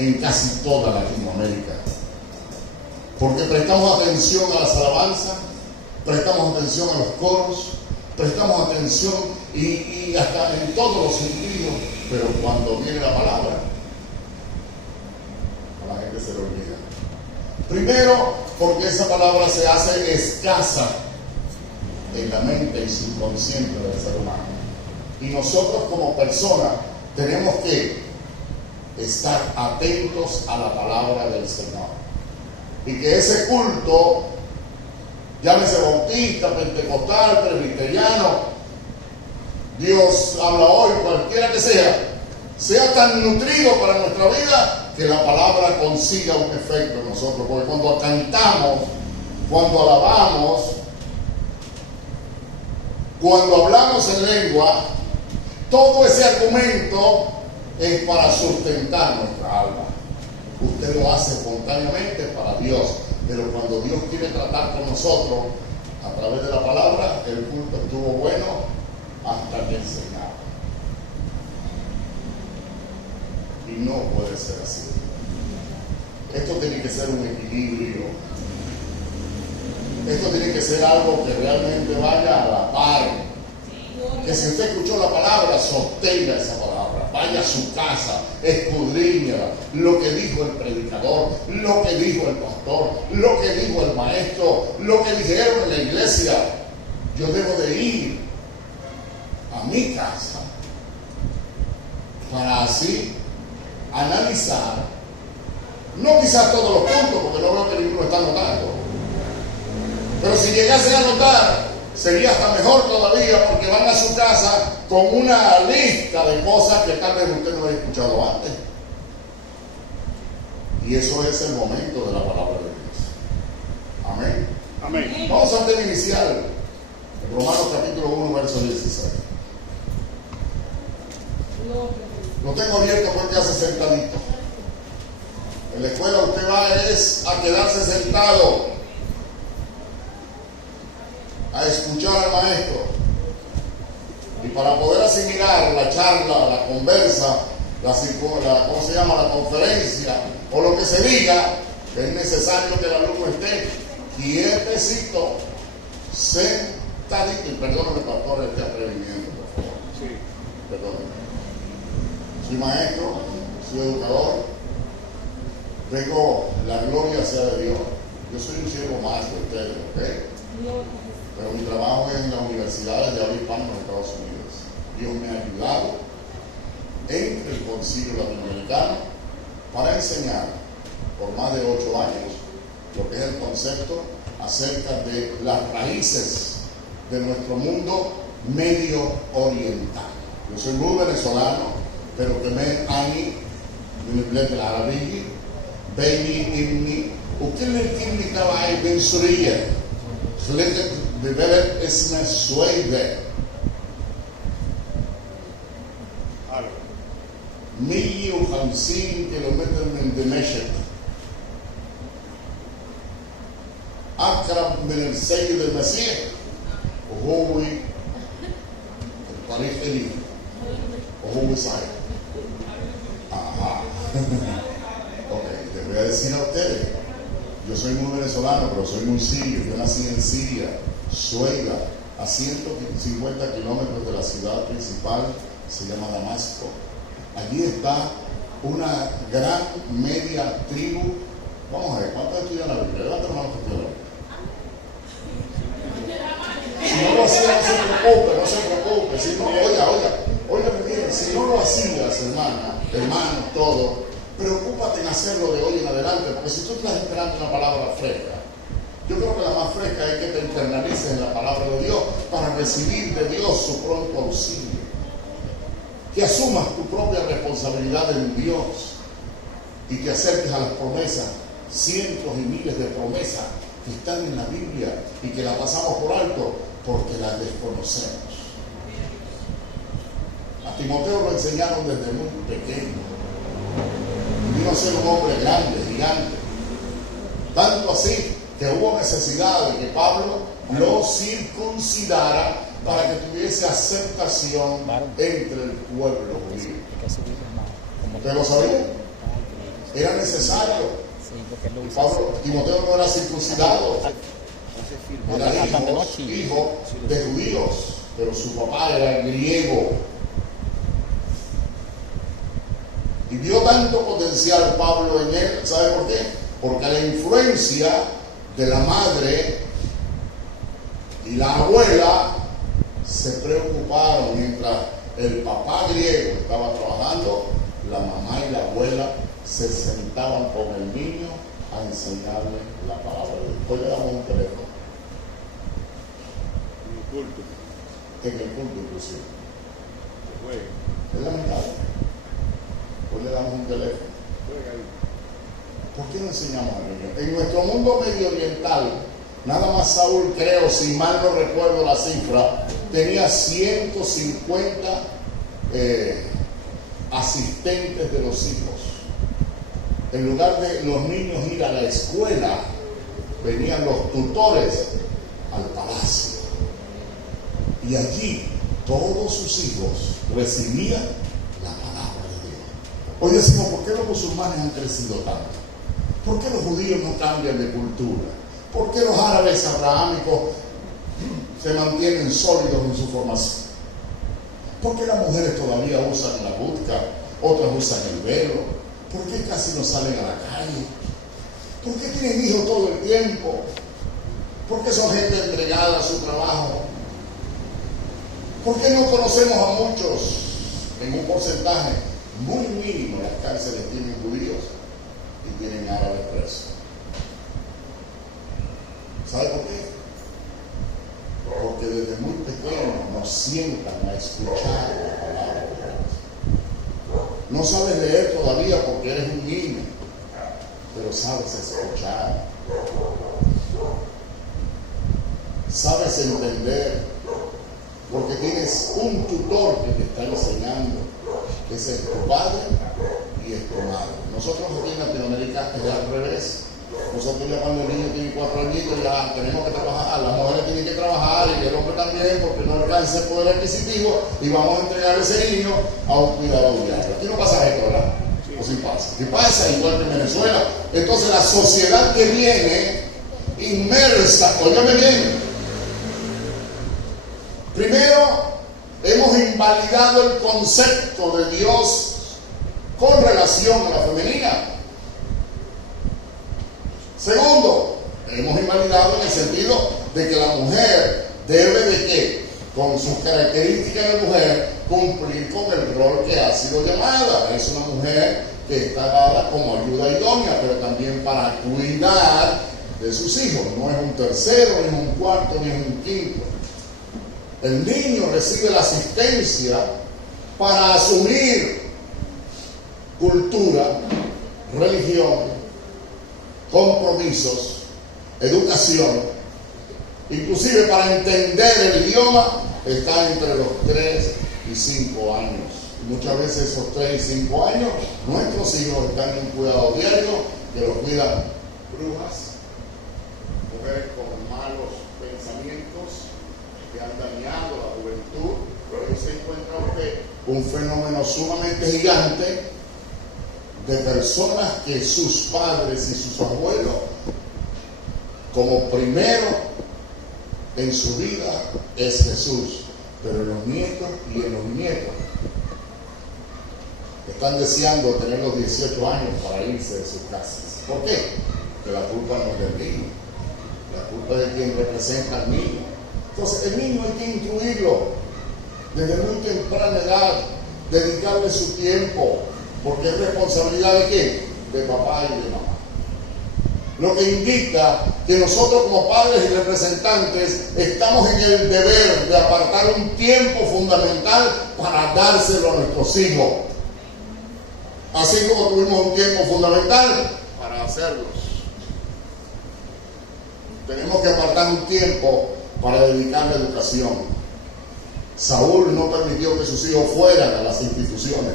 en casi toda Latinoamérica. Porque prestamos atención a las alabanzas, prestamos atención a los coros, prestamos atención y hasta en todos los sentidos, pero cuando viene la palabra, a la gente se le olvida. Primero, porque esa palabra se hace escasa en la mente y subconsciente del ser humano. Y nosotros como personas tenemos que estar atentos a la palabra del Señor. Y que ese culto, llámese bautista, pentecostal, presbiteriano, Dios habla hoy, cualquiera que sea tan nutrido para nuestra vida que la palabra consiga un efecto en nosotros. Porque cuando cantamos, cuando alabamos, cuando hablamos en lengua, todo ese argumento es para sustentar nuestra alma. Usted lo hace espontáneamente para Dios, pero cuando Dios quiere tratar con nosotros a través de la palabra, el culto estuvo bueno hasta que enseñaba. Y no puede ser así. Esto tiene que ser un equilibrio. Esto tiene que ser algo que realmente vaya a la par. Que si usted escuchó la palabra, sostenga esa palabra. Vaya a su casa, escudriña lo que dijo el predicador, lo que dijo el pastor, lo que dijo el maestro, lo que dijeron en la iglesia. Yo debo de ir a mi casa para así analizar, no quizás todos los puntos, porque no veo que ninguno está anotando, pero si llegase a anotar, sería hasta mejor todavía, porque van a su casa con una lista de cosas que tal vez usted no haya escuchado antes. Y eso es el momento de la palabra de Dios. Amén. Amén. Vamos antes de iniciar Romanos capítulo 1, verso 16. Lo tengo abierto porque hace sentadito. En la escuela usted va es a quedarse sentado, a escuchar al maestro, y para poder asimilar la charla, la conversa, ¿cómo se llama? La conferencia o lo que se diga, es necesario que el alumno esté quietecito, sentadito. Y perdóname, pastor, este atrevimiento, por favor. Sí. Perdóname. Soy maestro, soy educador, vengo, la gloria sea de Dios. Yo soy un siervo más de ustedes, ¿ok? Pero mi trabajo es en las universidades de habla hispana en los Estados Unidos. Dios me ha ayudado entre el concilio latinoamericano para enseñar por más de 8 años lo que es el concepto acerca de las raíces de nuestro mundo medio oriental. Yo soy muy venezolano, pero كمان أني من البلاد العربية بيني إني وكل الكلمة تبعي بين سوريا. خلقت ببلد اسمه السويدة 150 كيلومتر من دمشق، أقرب من السيد المسيح، وهو الطريق إلي وهو صحيح. Ok, les voy a decir a ustedes, yo soy muy venezolano, pero soy muy sirio. Yo nací en Siria, Sueida, a 150 kilómetros de la ciudad principal, se llama Damasco. Allí está una gran media tribu. Vamos a ver, ¿cuántos estudian la Biblia? Levanta la mano que estudian la Biblia. Si no lo hacías, no se preocupe. Si no, oiga bien, si no lo hacías, hermanos, todos, preocúpate en hacerlo de hoy en adelante, porque si tú estás esperando una palabra fresca, yo creo que la más fresca es que te internalices en la palabra de Dios para recibir de Dios su pronto auxilio. Que asumas tu propia responsabilidad en Dios y te acerques a las promesas, cientos y miles de promesas que están en la Biblia y que las pasamos por alto porque las desconocemos. A Timoteo lo enseñaron desde muy pequeño. Vino a ser un hombre grande, gigante. Tanto así que hubo necesidad de que Pablo lo circuncidara para que tuviese aceptación entre el pueblo judío. ¿Usted lo sabía? Era necesario. Timoteo no era circuncidado, era hijo de judíos, pero su papá era griego. Y vio tanto potencial Pablo en él, ¿sabe por qué? Porque la influencia de la madre y la abuela se preocuparon mientras el papá griego estaba trabajando, la mamá y la abuela se sentaban con el niño a enseñarle la palabra de Dios. Hoy le damos un teléfono. En el culto inclusive. Es lamentable. Hoy le damos un teléfono. ¿Por qué no enseñamos a niños? En nuestro mundo medio oriental, nada más Saúl, creo, si mal no recuerdo la cifra, tenía 150 asistentes de los hijos. En lugar de los niños ir a la escuela, venían los tutores al palacio. Y allí todos sus hijos recibían la palabra de Dios. Hoy decimos, ¿por qué los musulmanes han crecido tanto? ¿Por qué los judíos no cambian de cultura? ¿Por qué los árabes abrahámicos se mantienen sólidos en su formación? ¿Por qué las mujeres todavía usan la burka? Otras usan el velo. ¿Por qué casi no salen a la calle? ¿Por qué tienen hijos todo el tiempo? ¿Por qué son gente entregada a su trabajo? ¿Por qué no conocemos a muchos, en un porcentaje muy mínimo, las cárceles tienen judíos y tienen árabes presos? ¿Sabe por qué? Porque desde muy pequeños nos sientan a escuchar la palabra de Dios. No sabes leer todavía porque eres un niño, pero sabes escuchar. Sabes entender, porque tienes un tutor que te está enseñando. Ese es tu padre y es tu madre. Nosotros aquí en Latinoamérica es al revés. Nosotros ya cuando el niño tiene 4 añitos ya tenemos que trabajar, las mujeres tienen que trabajar y el hombre también porque no alcanza el poder adquisitivo y vamos a entregar a ese niño a un cuidador diario. Aquí no pasa esto, ¿verdad? O sí pasa. Si pasa, igual que en Venezuela. Entonces la sociedad que viene inmersa, óyame bien. Primero, hemos invalidado el concepto de Dios con relación a la femenina. Segundo, hemos invalidado en el sentido de que la mujer debe de qué, con sus características de mujer, cumplir con el rol que ha sido llamada. Es una mujer que está dada como ayuda idónea, pero también para cuidar de sus hijos. No es un tercero, ni es un cuarto, ni es un quinto. El niño recibe la asistencia para asumir cultura, religión, compromisos, educación, inclusive para entender el idioma, está entre los 3 y 5 años. Muchas veces esos 3 y 5 años, nuestros hijos están en cuidado diario, que los cuidan brujas, mujeres con malos pensamientos, que han dañado la juventud. Pero ahí se encuentra usted un fenómeno sumamente gigante de personas que sus padres y sus abuelos, como primero en su vida es Jesús, pero en los nietos y en los nietos están deseando tener los 18 años para irse de sus casas. ¿Por qué? Porque la culpa no es del niño, la culpa es de quien representa al niño. Entonces el niño hay que instruirlo desde muy temprana edad, dedicarle su tiempo, porque es responsabilidad de quién, de papá y de mamá. Lo que indica que nosotros como padres y representantes estamos en el deber de apartar un tiempo fundamental para dárselo a nuestros hijos. Así como tuvimos un tiempo fundamental para hacerlos. Tenemos que apartar un tiempo para dedicarle a la educación. Saúl no permitió que sus hijos fueran a las instituciones,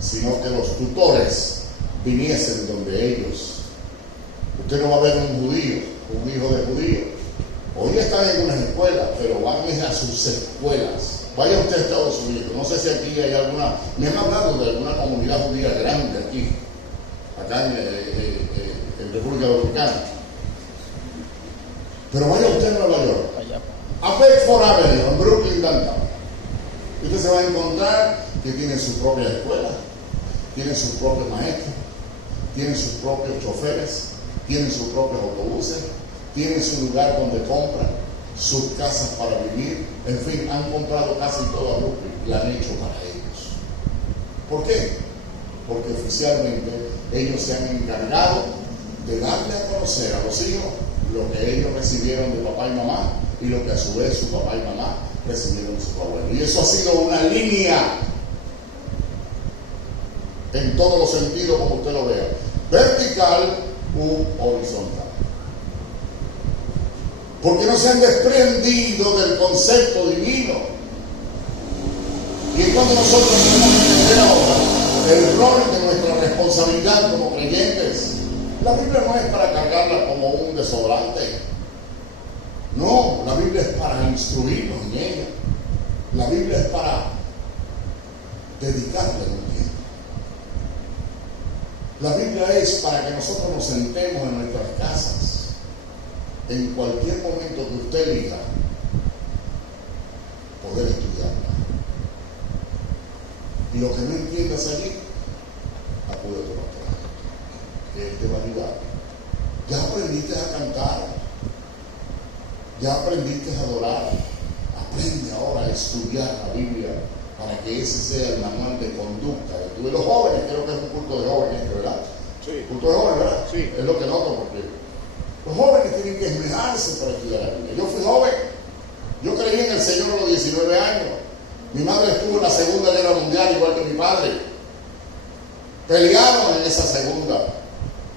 sino que los tutores viniesen donde ellos. Usted no va a ver un judío, un hijo de judío. Hoy están en unas escuelas, pero van a sus escuelas. Vaya usted a Estados Unidos, no sé si aquí hay alguna, me han hablado de alguna comunidad judía grande aquí. acá en República Dominicana. Pero vaya usted a Nueva York, a Bedford Avenue, en Brooklyn, downtown. Usted se va a encontrar que tienen su propia escuela, tienen sus propios maestros, tienen sus propios choferes, tienen sus propios autobuses, tienen su lugar donde compran, sus casas para vivir, en fin, han comprado casi toda Brooklyn, la han hecho para ellos. ¿Por qué? Porque oficialmente ellos se han encargado de darle a conocer a los hijos lo que ellos recibieron de papá y mamá y lo que a su vez su papá y mamá recibieron de sus abuelos. Y eso ha sido una línea en todos los sentidos, como usted lo vea, vertical u horizontal. Porque no se han desprendido del concepto divino. Y es cuando nosotros podemos entender ahora el rol de nuestra responsabilidad como creyentes. La Biblia no es para cargarla como un desodorante. No, la Biblia es para instruirnos en ella. La Biblia es para dedicarle un tiempo. La Biblia es para que nosotros nos sentemos en nuestras casas, en cualquier momento que usted elija, poder estudiarla. Y lo que no entiendas allí, acude a tu pastor, que él te va a ayudar. Ya aprendiste a cantar, ya aprendiste a adorar, aprende ahora a estudiar la Biblia para que ese sea el manual de conducta de tú. Y los jóvenes, creo que es un culto de jóvenes, ¿verdad? Sí. Culto de jóvenes, ¿verdad? Sí. Es lo que noto, porque los jóvenes tienen que esmerarse para estudiar la Biblia. Yo fui joven, yo creí en el Señor a los 19 años. Mi madre estuvo en la Segunda Guerra Mundial, igual que mi padre. Pelearon en esa segunda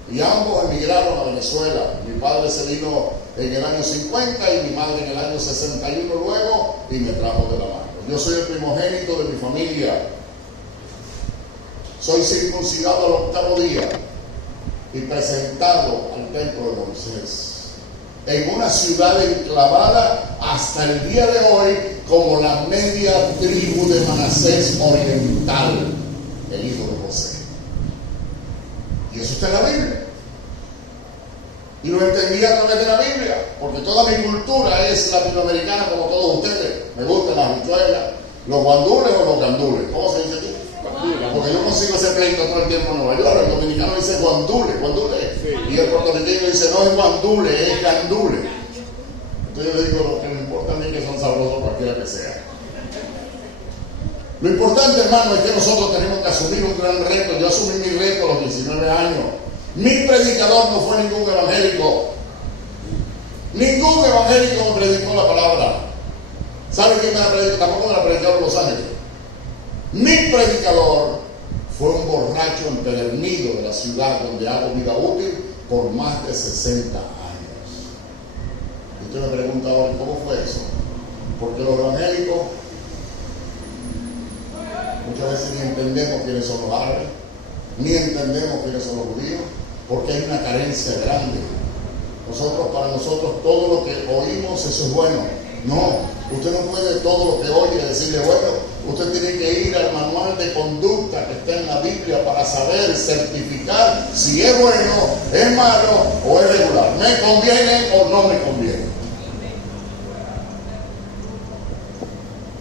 y ambos emigraron a Venezuela. Mi padre se vino en el año 50 y mi madre en el año 61 luego, y me trajo de la mano. Yo soy el primogénito de mi familia. Soy circuncidado al 8º día y presentado al templo de Moisés, en una ciudad enclavada hasta el día de hoy como la media tribu de Manasés oriental, el hijo de José. Y eso está en la Biblia. Y lo entendí a través de la Biblia, porque toda mi cultura es latinoamericana como todos ustedes. Me gustan las habichuelas, los guandules o los gandules. ¿Cómo se dice aquí? Porque yo consigo ese pleito todo el tiempo en Nueva York. El dominicano dice guandule, sí. Y el puertorriqueño dice no es guandule, es gandule. Entonces yo le digo, lo que me importa a mí es que son sabrosos cualquiera que sea. Lo importante, hermano, es que nosotros tenemos que asumir un gran reto. Yo asumí mi reto a los 19 años. Mi predicador no fue ningún evangélico. Ningún evangélico me predicó la palabra. ¿Sabe quién me la predicó? Tampoco me la predicó en Los Ángeles. Mi predicador fue un borracho empedernido de la ciudad donde hago vida útil por más de 60 años. Y usted me pregunta ahora, ¿cómo fue eso? Porque los evangélicos muchas veces ni entendemos quiénes son los árabes, ni entendemos quiénes son los judíos, porque hay una carencia grande. Para nosotros todo lo que oímos, eso es bueno. No, usted no puede todo lo que oye decirle, bueno, usted tiene que ir al manual de conducta que está en la Biblia para saber, certificar si es bueno, es malo o es regular. ¿Me conviene o no me conviene?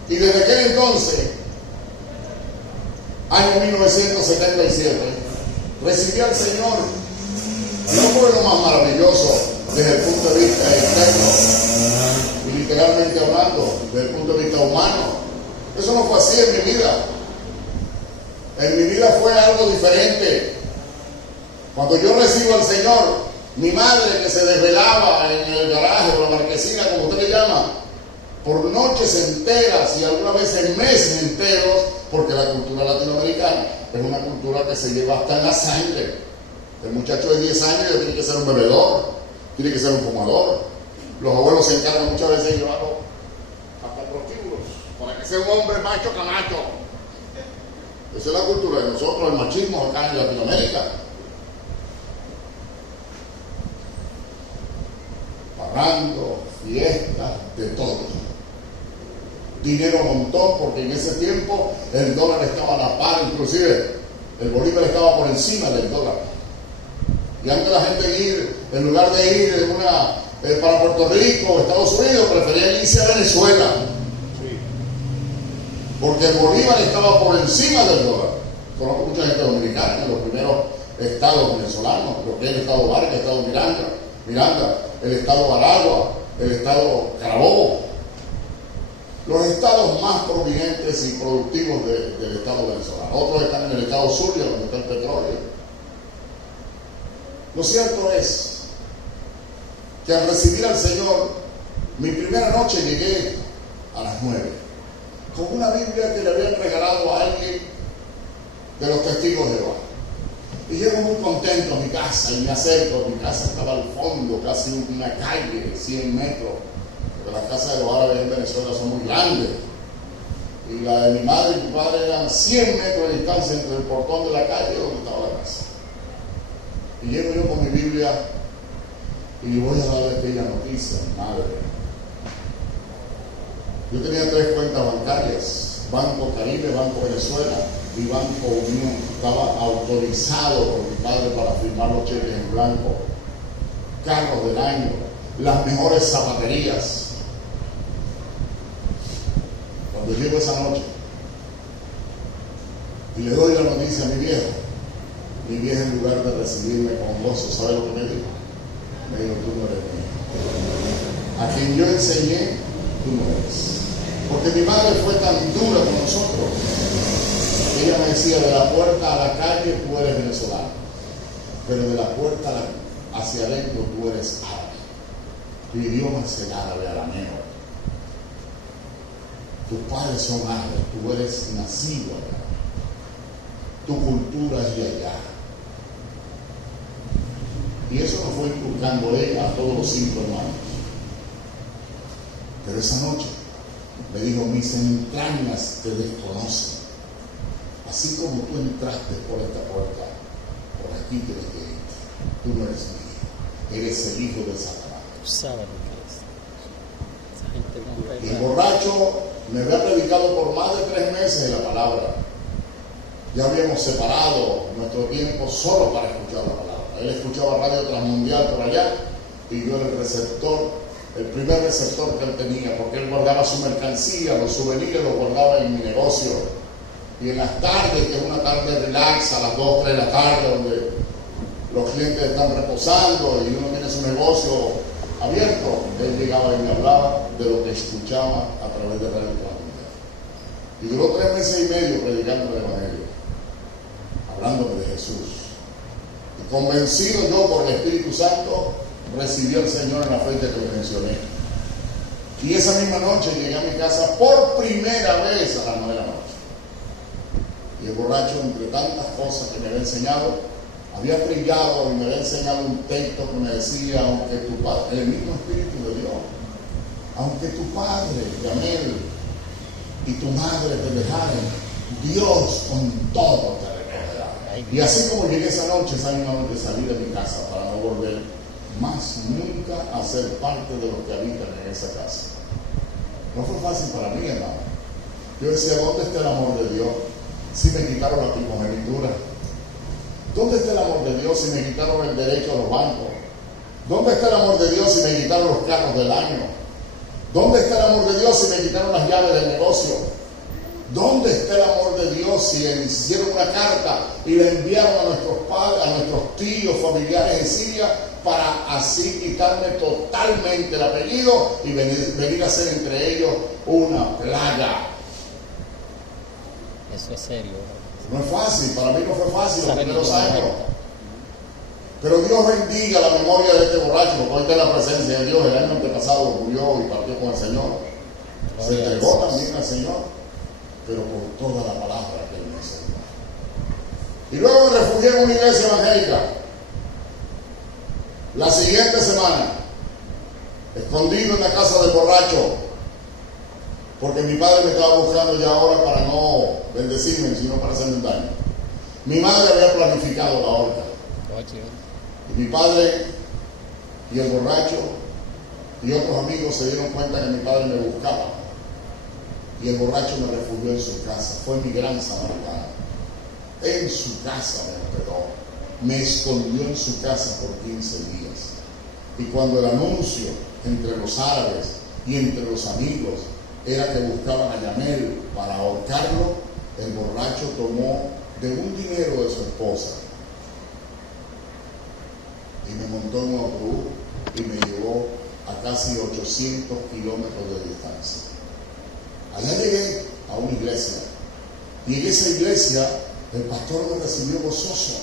Y desde aquel entonces, año 1977, recibí al Señor, no fue lo más maravilloso desde el punto de vista externo y literalmente hablando, desde el punto de vista humano. Eso no fue así en mi vida. En mi vida fue algo diferente. Cuando yo recibo al Señor, mi madre, que se desvelaba en el garaje o la marquesina, como usted le llama, por noches enteras y algunas veces meses enteros, porque la cultura latinoamericana es una cultura que se lleva hasta en la sangre. El muchacho de 10 años ya tiene que ser un bebedor, tiene que ser un fumador. Los abuelos se encargan muchas veces de llevarlo hasta prostíbulos, para que sea un hombre macho camacho. Esa es la cultura de nosotros, el machismo acá en Latinoamérica. Pagando, fiestas, de todo. Dinero a montón, porque en ese tiempo el dólar estaba a la par, inclusive el bolívar estaba por encima del dólar. Y antes la gente ir, en lugar de ir para Puerto Rico o Estados Unidos, preferían irse a Venezuela. Sí. Porque el Bolívar estaba por encima del dólar. Conozco mucha gente dominicana en los primeros estados venezolanos, lo que es el estado Vargas, el estado Miranda, el estado Aragua, el estado Carabobo. Los estados más prominentes y productivos del estado venezolano. Otros están en el estado Zulia, donde está el petróleo. Lo cierto es que al recibir al Señor, mi primera noche llegué a las 9, con una Biblia que le habían regalado a alguien de los testigos de Jehová. Y llego muy contento a mi casa y me acerco. Mi casa estaba al fondo, casi una calle de 100 metros, porque las casas de los árabes en Venezuela son muy grandes. Y la de mi madre y mi padre eran 100 metros de distancia entre el portón de la calle donde estaba la casa. Y llego yo con mi Biblia y le voy a dar aquella noticia a mi madre. Yo tenía 3 cuentas bancarias: Banco Caribe, Banco Venezuela y Banco Unión. Estaba autorizado por mi padre para firmar los cheques en blanco, carros del año, las mejores zapaterías. Cuando llego esa noche y le doy la noticia a mi vieja, en lugar de recibirme con gozo, ¿sabe lo que me dijo? Me dijo: tú no eres mío. A quien yo enseñé, tú no eres. Porque mi madre fue tan dura con nosotros. Ella me decía: de la puerta a la calle tú eres venezolano, pero de la puerta hacia adentro tú eres árabe. Tu idioma es el árabe arameo. Tus padres son árabes, tú eres nacido allá. Tu cultura es de allá. Y eso nos fue inculcándole a todos los 5 hermanos. Pero esa noche me dijo: mis entrañas te desconocen. Así como tú entraste por esta puerta, por aquí tienes que ir. Tú no eres mío, eres el hijo de Satanás. Tú sabes lo que es. Esa gente. Y el borracho me había predicado por más de 3 meses la palabra. Ya habíamos separado nuestro tiempo solo para escuchar la palabra. Él escuchaba Radio Transmundial por allá y yo era el receptor, el primer receptor que él tenía, porque él guardaba su mercancía, los souvenirs los guardaba en mi negocio. Y en las tardes, que es una tarde relax, a las 2, 3 de la tarde, donde los clientes están reposando y uno tiene su negocio abierto, él llegaba y me hablaba de lo que escuchaba a través de Radio Transmundial. Y duró 3 meses y medio predicando el Evangelio, hablándome de Jesús. Y convencido yo por el Espíritu Santo, recibí al Señor en la fecha que le mencioné. Y esa misma noche llegué a mi casa por primera vez a las 9 de la noche. Y el borracho, entre tantas cosas que me había enseñado, había trillado y me había enseñado un texto que me decía: aunque tu padre, el mismo Espíritu de Dios, aunque tu padre, Yamel, y tu madre te dejaren, Dios con todo te recogerá. Y así como llegué esa misma noche salí de mi casa para no volver más nunca a ser parte de los que habitan en esa casa. No fue fácil para mí, hermano. Yo decía: ¿dónde está el amor de Dios si me quitaron la primogenitura? ¿Dónde está el amor de Dios si me quitaron el derecho a los bancos? ¿Dónde está el amor de Dios si me quitaron los carros del año? ¿Dónde está el amor de Dios si me quitaron las llaves del negocio? ¿Dónde está el amor de Dios si hicieron una carta y la enviaron a nuestros padres, a nuestros tíos, familiares en Siria, para así quitarme totalmente el apellido y venir a ser entre ellos una plaga? Eso es serio. No es fácil, para mí no fue fácil los primeros años. Pero Dios bendiga la memoria de este borracho, porque hoy está en la presencia de Dios. El año antepasado murió y partió con el Señor. Se entregó también al Señor, pero por toda la palabra que Él me enseñó. Y luego me refugié en una iglesia evangélica. La siguiente semana, escondido en la casa del borracho, porque mi padre me estaba buscando ya ahora para no bendecirme, sino para hacerme un daño. Mi madre había planificado la horca. Y mi padre y el borracho y otros amigos se dieron cuenta que mi padre me buscaba. Y el borracho me refugió en su casa. Fue mi gran samaritano. En su casa me hospedó. me escondió en su casa por 15 días. Y cuando el anuncio entre los árabes y entre los amigos era que buscaban a Yamel para ahorcarlo, el borracho tomó de un dinero de su esposa y me montó en un autobús y me llevó a casi 800 kilómetros de distancia. Allá llegué a una iglesia y en esa iglesia el pastor me recibió gozoso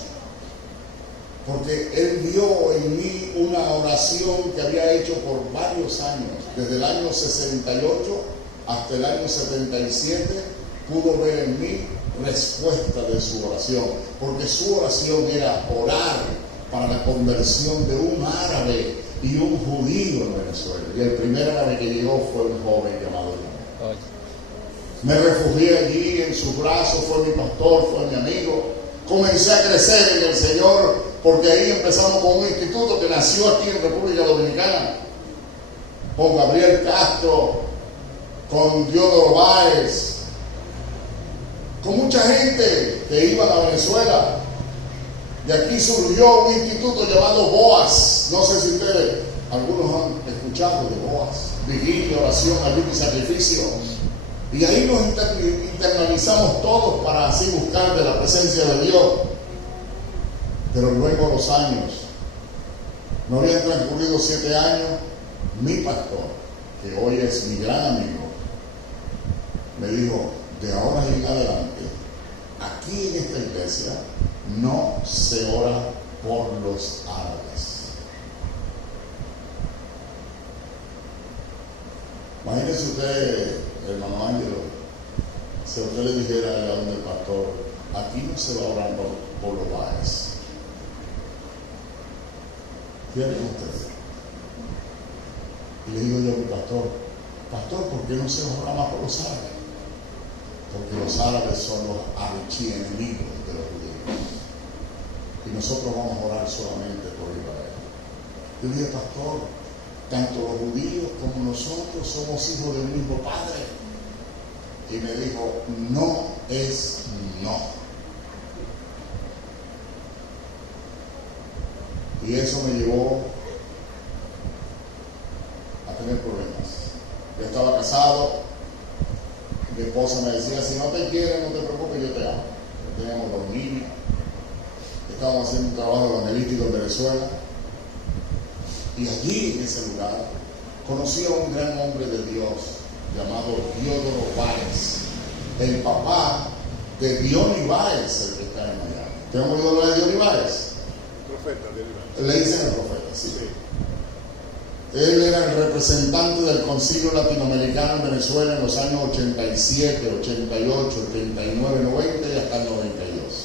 porque él vio en mí una oración que había hecho por varios años, desde el año 68 hasta el año 77, pudo ver en mí respuesta de su oración, porque su oración era orar para la conversión de un árabe y un judío en Venezuela. Y el primer árabe que llegó fue un joven llamado Yamel. Me refugié allí en sus brazos, fue mi pastor, fue mi amigo. Comencé a crecer en el Señor, porque ahí empezamos con un instituto que nació aquí en República Dominicana, con Gabriel Castro, con Diodoro Báez, con mucha gente que iba a Venezuela. De aquí surgió un instituto llamado BOAS. No sé si ustedes, algunos han escuchado de BOAS. Vigilia, oración, ayuno y sacrificio. Y ahí nos internalizamos todos para así buscar de la presencia de Dios. Pero luego los años, no habían transcurrido 7 años, mi pastor, que hoy es mi gran amigo, me dijo: de ahora en adelante, aquí en esta iglesia no se ora por los árabes. Imagínese usted, hermano Ángelo, si usted le dijera a donde el pastor: aquí no se va a orar por los Báez. ¿Qué haría usted? Y le digo yo a mi pastor, ¿por qué no se ora más por los árabes? Porque los árabes son los archienemigos de los judíos. Y nosotros vamos a orar solamente por Israel. Yo dije: pastor, tanto los judíos como nosotros somos hijos del mismo Padre. Y me dijo: no es no. Y eso me llevó a tener problemas. Yo estaba casado. Mi esposa me decía: si no te quieren, no te preocupes, yo te amo. Teníamos 2 niños. Estábamos haciendo un trabajo evangelístico en Venezuela. Y allí, en ese lugar, conocí a un gran hombre de Dios llamado Diodoro Báez, el papá de Diony Báez, el que está en Miami. ¿Te han oído hablar de Diony Báez? Profeta, Diony Báez. Le dicen el profeta, sí. Él era el representante del Concilio Latinoamericano en Venezuela en los años 87, 88, 89, 90 y hasta el 92.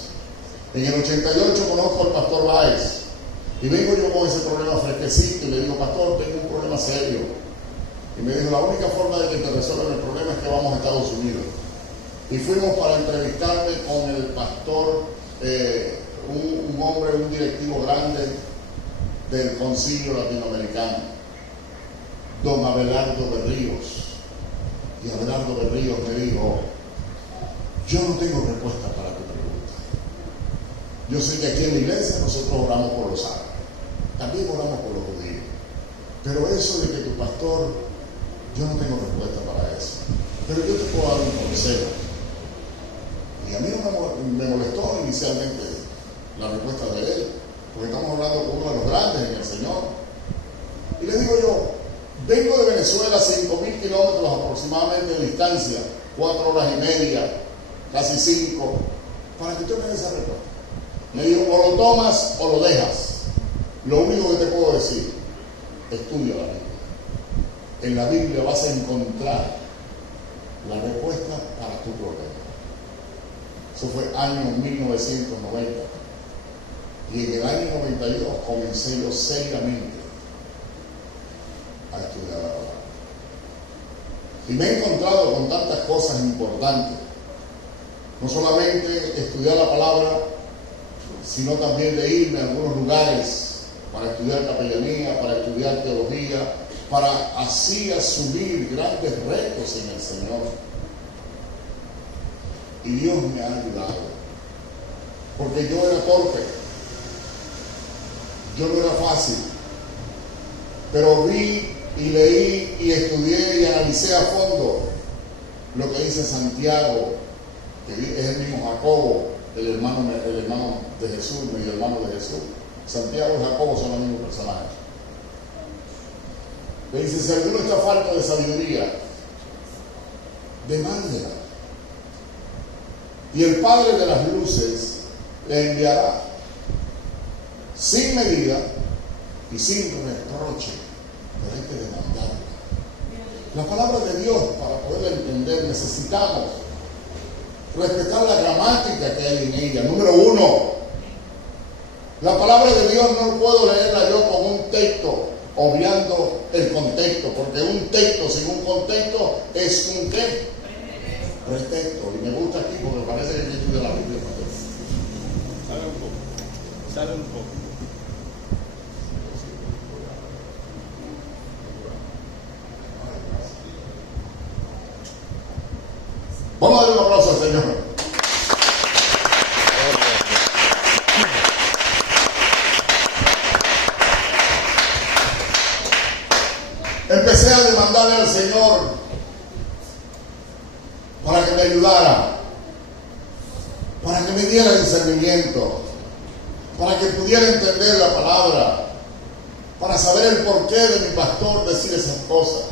En el 88 conozco al pastor Báez y vengo yo con ese problema fresquecito y le digo: pastor, tengo un problema serio. Y me dijo: la única forma de que te resuelvan el problema es que vamos a Estados Unidos. Y fuimos para entrevistarme con el pastor, un hombre, un directivo grande del Concilio Latinoamericano, don Abelardo Berríos. Y Abelardo Berríos me dijo: yo no tengo respuesta para tu pregunta. Yo sé que aquí en la iglesia nosotros oramos por los árabes, también oramos por los judíos, pero eso de que tu pastor, yo no tengo respuesta para eso, pero yo te puedo dar un consejo. Y a mí me molestó inicialmente la respuesta de él, porque estamos hablando con uno de los grandes en el Señor. Y le digo yo: vengo de Venezuela, 5.000 kilómetros aproximadamente de distancia, 4 horas y media, casi 5, para que tú me des esa respuesta. Me dijo: o lo tomas o lo dejas. Lo único que te puedo decir: estudia la Biblia. En la Biblia vas a encontrar la respuesta para tu problema. Eso fue año 1990. Y en el año 92 comencé yo seriamente a estudiar la palabra. Y me he encontrado con tantas cosas importantes. No solamente estudiar la palabra, sino también de irme a algunos lugares para estudiar capellanía, para estudiar teología, para así asumir grandes retos en el Señor. Y Dios me ha ayudado, porque yo era torpe. yo no era fácil, pero vi y leí y estudié y analicé a fondo lo que dice Santiago, que es el mismo Jacobo, el hermano de Jesús, medio hermano de Jesús. Santiago y Jacobo son los mismos personajes. Le dice, si alguno está falto de sabiduría, demándela. Y el Padre de las luces le enviará sin medida y sin reproche, pero hay que demandarla. La palabra de Dios, para poderla entender, necesitamos respetar la gramática que hay en ella. Número uno, la palabra de Dios no puedo leerla yo con un texto, obviando el contexto, porque un texto sin un contexto es un ¿qué? Pretexto. Y me gusta aquí porque parece que aquí estudia la Biblia. Sale un poco. Vamos a darle un aplauso al Señor. Empecé a demandarle al Señor para que me ayudara, para que me diera discernimiento, para que pudiera entender la palabra, para saber el porqué de mi pastor decir esas cosas.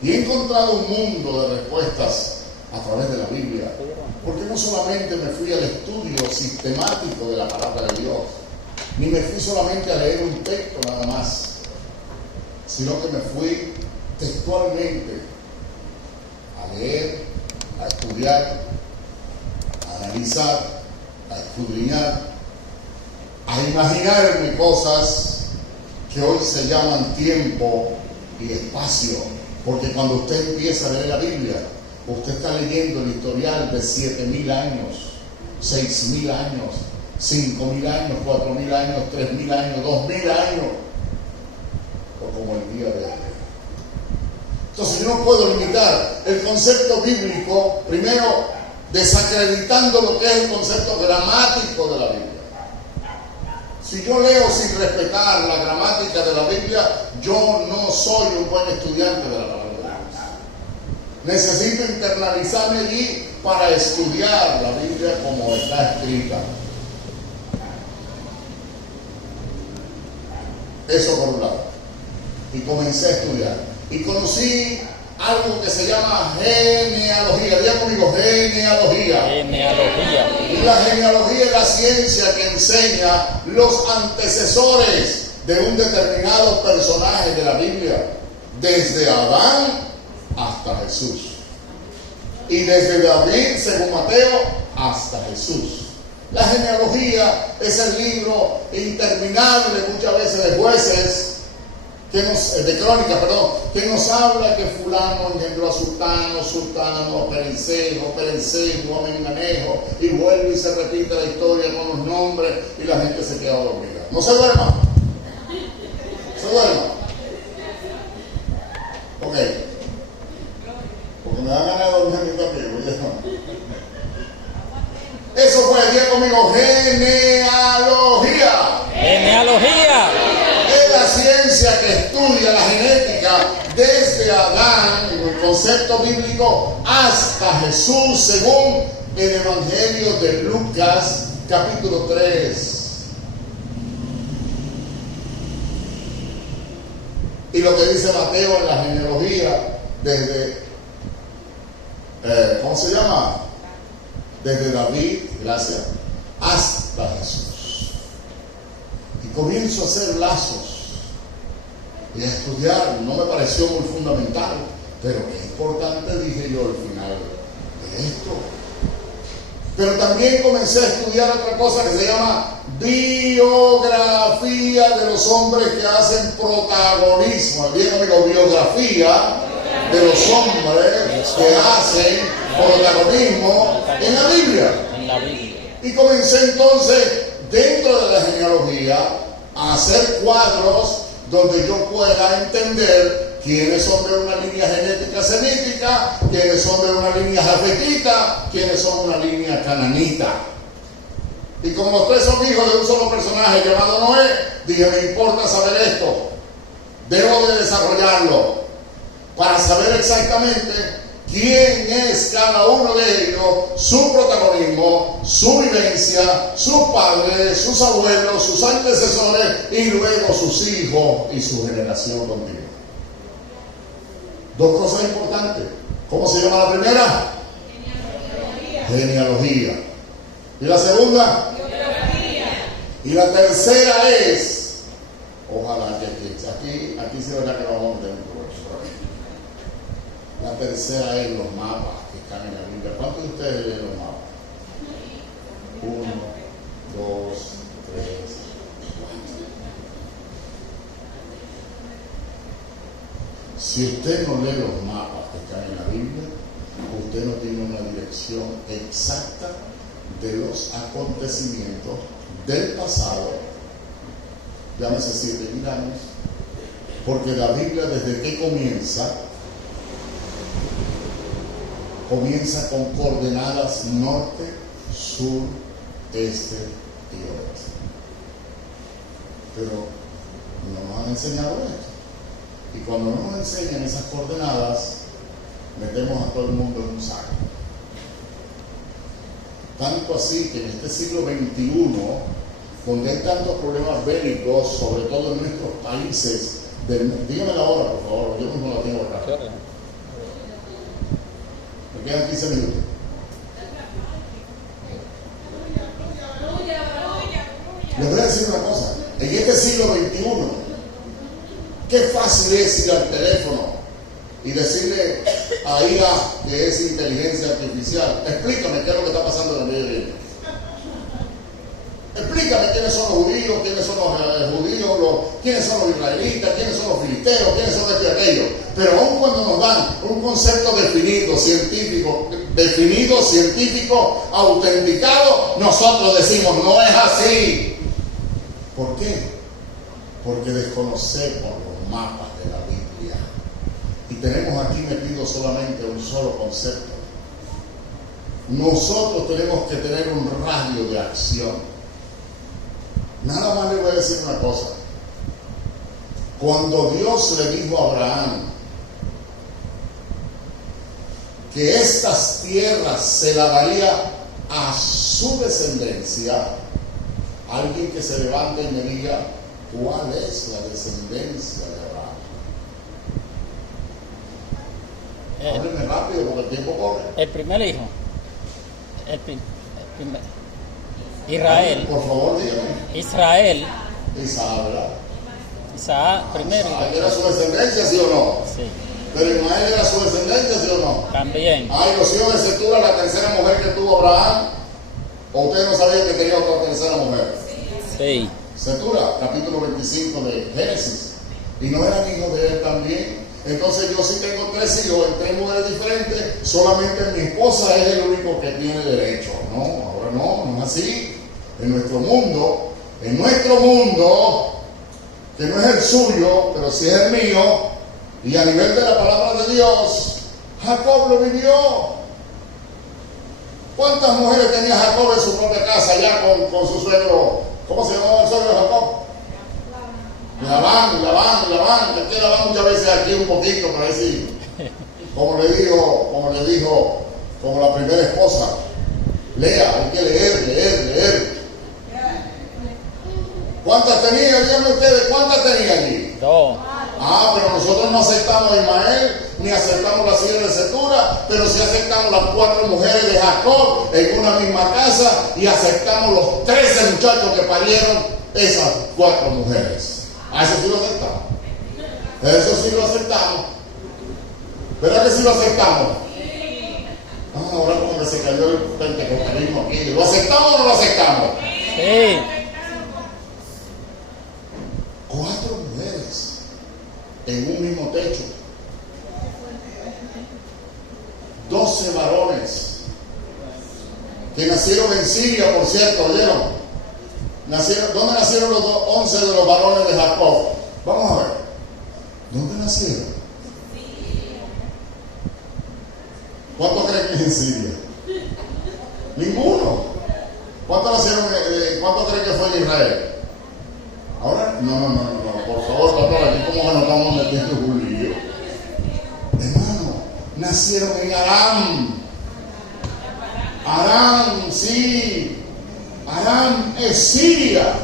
Y he encontrado un mundo de respuestas a través de la Biblia, porque no solamente me fui al estudio sistemático de la palabra de Dios, ni me fui solamente a leer un texto nada más, sino que me fui textualmente a leer, a estudiar, a analizar, a escudriñar, a imaginarme cosas que hoy se llaman tiempo y espacio, porque cuando usted empieza a leer la Biblia, usted está leyendo el historial de 7,000 años, 6,000 años, 5,000 años, 4,000 años, 3,000 años, 2,000 años, o como el día de hoy. Entonces yo no puedo limitar el concepto bíblico, primero desacreditando lo que es el concepto gramático de la Biblia. Si yo leo sin respetar la gramática de la Biblia, yo no soy un buen estudiante de la palabra de Dios. Necesito internalizarme allí para estudiar la Biblia como está escrita. Eso por un lado. Y comencé a estudiar. Y conocí algo que se llama genealogía. Diga conmigo, genealogía. Genealogía. Y la genealogía es la ciencia que enseña los antecesores de un determinado personaje de la Biblia, desde Adán hasta Jesús. Y desde David, según Mateo, hasta Jesús. La genealogía es el libro interminable muchas veces de jueces, de crónicas, que nos habla que fulano engendró a sultano, sultano a perencejo, perencejo a menganejo, y vuelve y se repite la historia con los nombres y la gente se queda dormida. No se duerma. Se duerma. Ok. Porque me da ganas de dormir a mí también. Eso fue, diga conmigo, genealogía. Genealogía. Es la ciencia que estudia la genética desde Adán, en el concepto bíblico, hasta Jesús, según el Evangelio de Lucas, capítulo 3. Y lo que dice Mateo en la genealogía, desde, ¿cómo se llama? Desde David, gracias, hasta Jesús. Y comienzo a hacer lazos y a estudiar. No me pareció muy fundamental, pero qué importante, dije yo al final de esto. Pero también comencé a estudiar otra cosa que se llama biografía de los hombres que hacen protagonismo. Bien, amigo, biografía de los hombres que hacen protagonismo en la Biblia. Y comencé entonces, dentro de la genealogía, a hacer cuadros donde yo pueda entender quiénes son de una línea genética semítica, quiénes son de una línea jafetita, quiénes son una línea cananita. Y como los tres son hijos de un solo personaje llamado Noé, dije, me importa saber esto. Debo de desarrollarlo para saber exactamente quién es cada uno de ellos, su protagonismo, su vivencia, sus padres, sus abuelos, sus antecesores y luego sus hijos y su generación continua. Dos cosas importantes. ¿Cómo se llama la primera? Genealogía. ¿Y la segunda? Biografía. Y la tercera es, ojalá que aquí se verá que no vamos a tener un problema. La tercera es los mapas que están en la Biblia. ¿Cuántos de ustedes leen los mapas? 1, 2, 3, 4. Si usted no lee los mapas que están en la Biblia, usted no tiene una dirección exacta de los acontecimientos del pasado, llámese 7.000 años, porque la Biblia desde que comienza con coordenadas norte, sur, este y oeste. Pero no nos han enseñado esto. Y cuando no nos enseñan esas coordenadas, metemos a todo el mundo en un saco. Tanto así que en este siglo XXI, donde hay tantos problemas bélicos, sobre todo en nuestros países, dígame la hora, por favor, yo mismo la tengo acá. Me quedan 15 minutos. Les voy a decir una cosa. En este siglo XXI, qué fácil es ir al teléfono y decirle a IA, que es inteligencia artificial, explícame qué es lo que está pasando en el Medio Oriente. Explícame quiénes son los judíos, quiénes son los judíos, quiénes son los israelitas, quiénes son los filisteos, quiénes son esto y aquello. Pero aun cuando nos dan un concepto definido, científico, autenticado, nosotros decimos, no es así. ¿Por qué? Porque desconocemos los mapas de la Biblia. Y tenemos aquí metido solamente un solo concepto. Nosotros tenemos que tener un radio de acción. Nada más le voy a decir una cosa. Cuando Dios le dijo a Abraham que estas tierras se las daría a su descendencia, alguien que se levante y me diga cuál es la descendencia de Abraham. Hábleme rápido porque el tiempo corre. El primer hijo. El primer. Israel. Por favor, dígame. Israel. Isaac Primero. ¿Isaac era su descendencia, sí o no? Sí. Pero Ismael era su descendencia, ¿sí o no? También. Ay, los hijos de Setura, la tercera mujer que tuvo Abraham. ¿O usted no sabía que tenía otra tercera mujer? Sí. Setura, capítulo 25 de Génesis. Y no eran hijos de él también. Entonces yo sí tengo 3 hijos en 3 mujeres diferentes. Solamente mi esposa es el único que tiene derecho. No, ahora no es así. En nuestro mundo, que no es el suyo, pero sí es el mío, y a nivel de la palabra de Dios, Jacob lo vivió. ¿Cuántas mujeres tenía Jacob en su propia casa allá con su suegro? ¿Cómo se llamaba el suegro de Jacob? Labán. Aquí Labán muchas veces aquí un poquito, para decir, como le dijo, como la primera esposa, lea, hay que leer. ¿Cuántas tenía? Díganme ustedes, ¿cuántas tenía allí? 2. Pero nosotros no aceptamos a Ismael, ni aceptamos las hijas de Setura, pero sí aceptamos las 4 mujeres de Jacob en una misma casa y aceptamos los 13 muchachos que parieron esas 4 mujeres. Eso sí lo aceptamos. ¿Verdad que sí lo aceptamos? Ahora como que se cayó el pentecostalismo aquí. ¿Lo aceptamos o no lo aceptamos? Sí. 4 mujeres en un mismo techo. 12 varones que nacieron en Siria, por cierto, ¿oyeron? ¿Dónde nacieron los 11 de los varones de Jacob? Vamos a ver. ¿Dónde nacieron? ¿Cuántos creen que es en Siria? Ninguno. ¿Cuántos nacieron Israel. Ahora, no, por favor, pastor, aquí como que nos estamos metiendo en un lío. Hermano, nacieron en Aram. Aram, sí. Aram es Siria.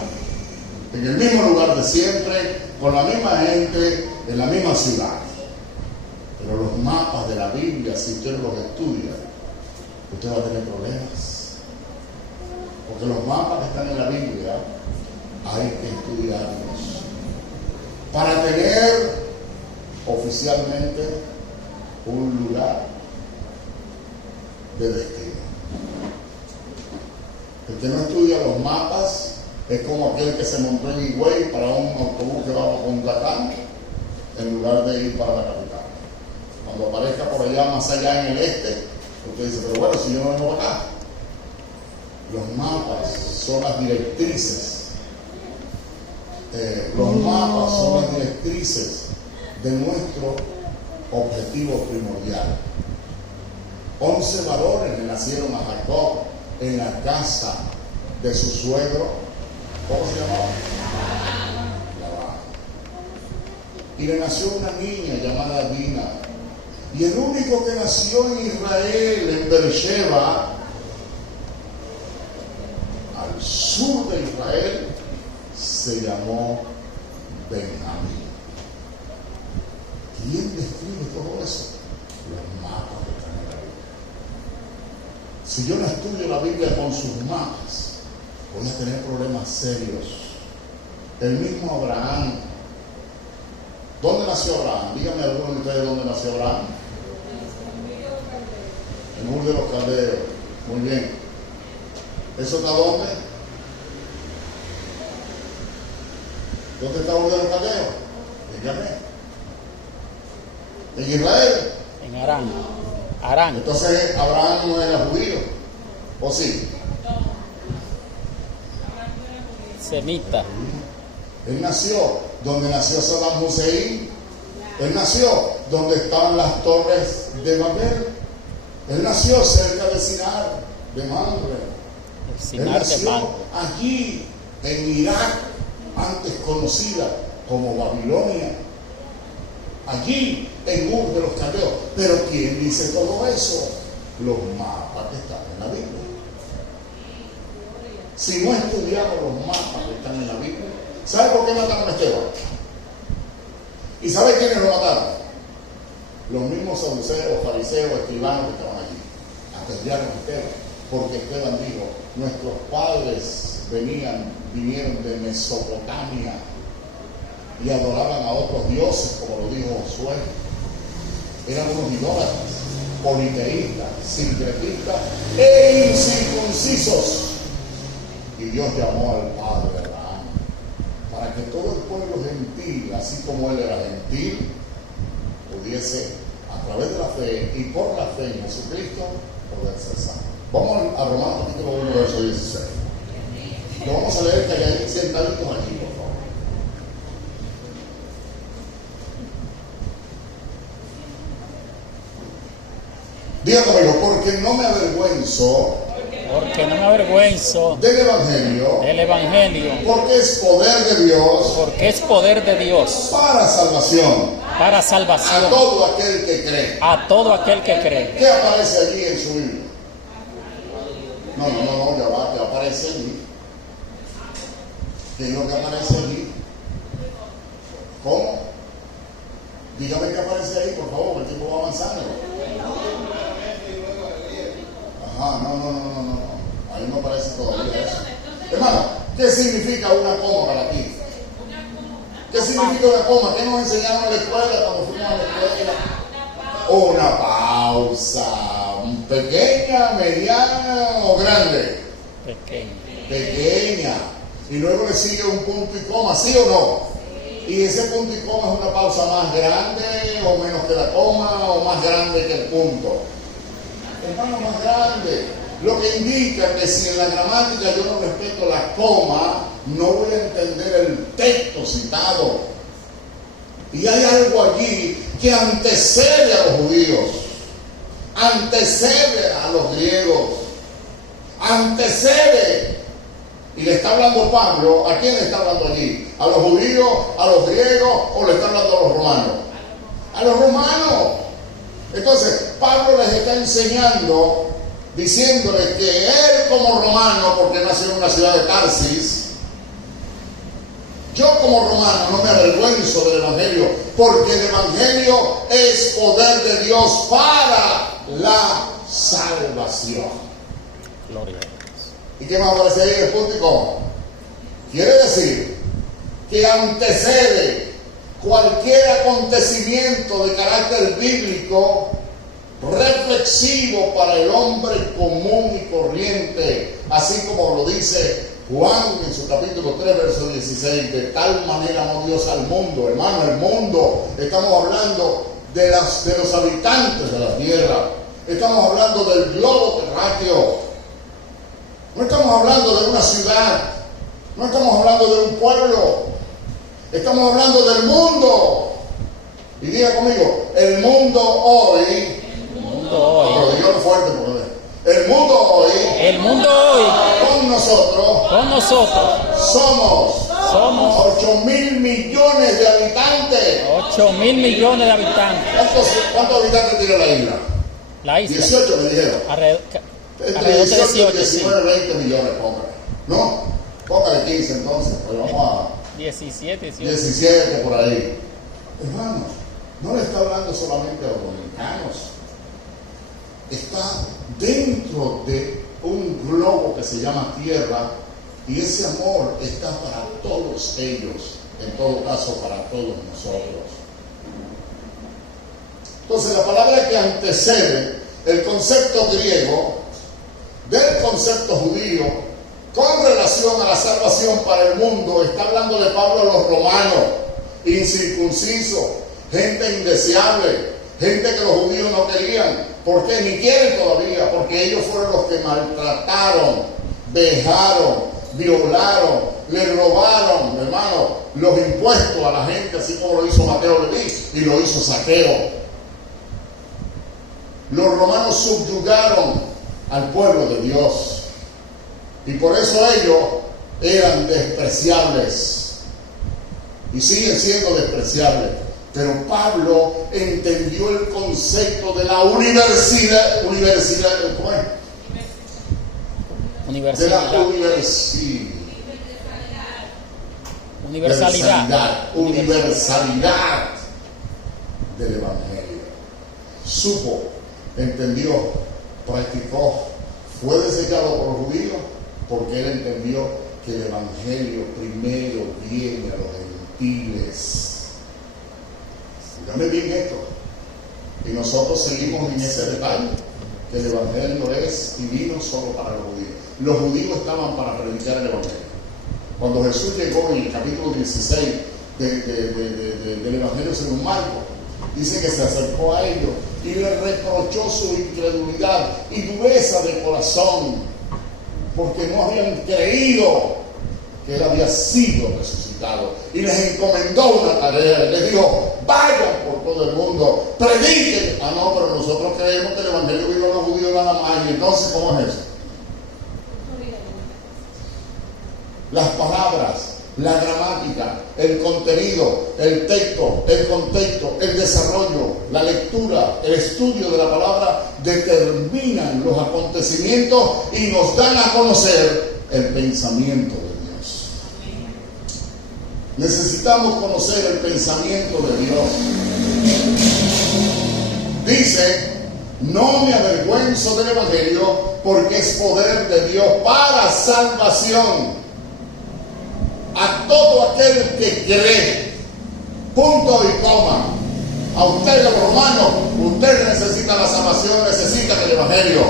En el mismo lugar de siempre, con la misma gente, en la misma ciudad. Pero los mapas de la Biblia, si usted los estudia, usted va a tener problemas. Porque los mapas que están en la Biblia hay que estudiarlos para tener oficialmente un lugar de destino. El que no estudia los mapas es como aquel que se montó en Higüey para un autobús que va a Punta Cana en lugar de ir para la capital. Cuando aparezca por allá, más allá en el este, usted dice, pero bueno, si yo no vengo acá. Los mapas son las directrices. Los mapas son las directrices de nuestro objetivo primordial. 11 varones le nacieron a Jacob en la casa de su suegro. ¿Cómo se llamaba? Labán. Y le nació una niña llamada Dina. Y el único que nació en Israel, en Beersheba, al sur de Israel, se llamó Benjamín. ¿Quién describe todo eso? Los mapas que están en la Biblia. Si yo no estudio la Biblia con sus mapas, voy a tener problemas serios. El mismo Abraham. ¿Dónde nació Abraham? Díganme alguno de ustedes dónde nació Abraham. En Ur de los Caldeos. Muy bien. ¿Eso está dónde? ¿Dónde está Ur de los Caldeos? Dígame. ¿En Israel? En Arán. Arán. Entonces Abraham no era judío. ¿O sí? Semita. Él nació donde nació Saddam Hussein. Él nació donde estaban las torres de Babel. Él nació cerca de Sinar, de Mamre. Él nació allí en Irak, antes conocida como Babilonia. Allí en Ur de los Caldeos. Pero ¿quién dice todo eso? Los mapas que están en la Biblia. Si no estudiamos los mapas que están en la Biblia, ¿sabe por qué mataron a Esteban? ¿Y sabe quiénes lo mataron? Los mismos saduceos, fariseos, escribanos que estaban allí. Apedrearon a Esteban, porque Esteban dijo, nuestros padres vinieron de Mesopotamia y adoraban a otros dioses, como lo dijo Josué. Eran unos idólatras, politeístas, sincretistas e incircuncisos. Y Dios llamó al padre Abraham para que todo el pueblo gentil, así como él era gentil, pudiese, a través de la fe y por la fe en Jesucristo, poder ser salvo. Vamos a Romanos capítulo 1, verso 16. Lo vamos a leer que hay sentaditos aquí, por favor. Diga conmigo, porque no me avergüenzo. Porque no me avergüenzo Del Evangelio. Porque es poder de Dios. Porque es poder de Dios. Para salvación. Para salvación. A todo aquel que cree. A todo aquel que cree. ¿Qué aparece allí en su Biblia? No, ya va, ¿qué aparece allí? ¿Qué es lo que aparece allí? ¿Cómo? Dígame qué aparece ahí, por favor, el tiempo va avanzando. Ajá, no. Ahí no aparece todavía eso. Hermano, ¿qué significa una coma para ti? ¿Qué significa una coma? ¿Qué nos enseñaron en la escuela cuando fuimos a la escuela? Una pausa. ¿Pequeña, mediana o grande? Pequeña. Y luego le sigue un punto y coma, ¿sí o no? Y ese punto y coma es una pausa más grande o menos que la coma o más grande que el punto. Hermano, más grande. Lo que indica que si en la gramática yo no respeto la coma, no voy a entender el texto citado. Y hay algo allí que antecede a los judíos, antecede a los griegos, antecede. Y le está hablando Pablo, ¿a quién le está hablando allí? ¿A los judíos, a los griegos o le está hablando a los romanos? A los romanos. Entonces, Pablo les está enseñando, diciéndoles que él como romano, porque nació en una ciudad de Tarsis, yo como romano no me avergüenzo del Evangelio, porque el Evangelio es poder de Dios para la salvación. Gloria a Dios. ¿Y qué más aparece ahí en el puntico? Quiere decir que antecede cualquier acontecimiento de carácter bíblico reflexivo para el hombre común y corriente, así como lo dice Juan en su capítulo 3, verso 16, de tal manera amó Dios al mundo. Hermano, el mundo, estamos hablando de los habitantes de la tierra, estamos hablando del globo terráqueo, no estamos hablando de una ciudad, no estamos hablando de un pueblo, estamos hablando del mundo. Y diga conmigo, el mundo hoy, pero dígalo fuerte porque el mundo hoy con nosotros somos 8,000 millones de habitantes. 8,000 millones de habitantes. ¿Cuántos habitantes tiene la isla? La isla. 18 me dijeron. Alrededor Entre de 18 y 18, 19, 20 millones, póngale. ¿No? Póngale 15 entonces, pues vamos a 17, 18. 17 por ahí. Hermanos, no le está hablando solamente a los dominicanos. Está dentro de un globo que se llama tierra, y ese amor está para todos ellos, en todo caso para todos nosotros. Entonces la palabra que antecede el concepto griego del concepto judío con relación a la salvación para el mundo, está hablando de Pablo a los romanos, incircuncisos, gente indeseable, gente que los judíos no querían, porque ni quieren todavía, porque ellos fueron los que maltrataron, vejaron, violaron, le robaron, hermano, los impuestos a la gente, así como lo hizo Mateo Leví y lo hizo Zaqueo. Los romanos subyugaron al pueblo de Dios, y por eso ellos eran despreciables y siguen siendo despreciables. Pero Pablo entendió el concepto de la universidad, ¿cómo es? Universalidad. De la universalidad del Evangelio. Supo, entendió, practicó, fue desechado por los judíos porque él entendió que el Evangelio primero viene a los gentiles. Dígame bien esto. Y nosotros seguimos en ese detalle, que el Evangelio es y vino solo para los judíos. Los judíos estaban para predicar el Evangelio. Cuando Jesús llegó en el capítulo 16 del Evangelio según Marcos, dice que se acercó a ellos y les reprochó su incredulidad y dureza de corazón, porque no habían creído que él había sido resucitado, y les encomendó una tarea, les dijo: vayan por todo el mundo, prediquen. Ah, no, pero nosotros creemos que el Evangelio vino a los judíos nada más. Y entonces, ¿cómo es eso? Las palabras, la gramática, el contenido, el texto, el contexto, el desarrollo, la lectura, el estudio de la palabra determinan los acontecimientos y nos dan a conocer el pensamiento de Dios. Necesitamos conocer el pensamiento de Dios. Dice: no me avergüenzo del Evangelio, porque es poder de Dios para salvación a todo aquel que cree. Punto y coma. A usted, los romanos, usted necesita la salvación, necesita el Evangelio.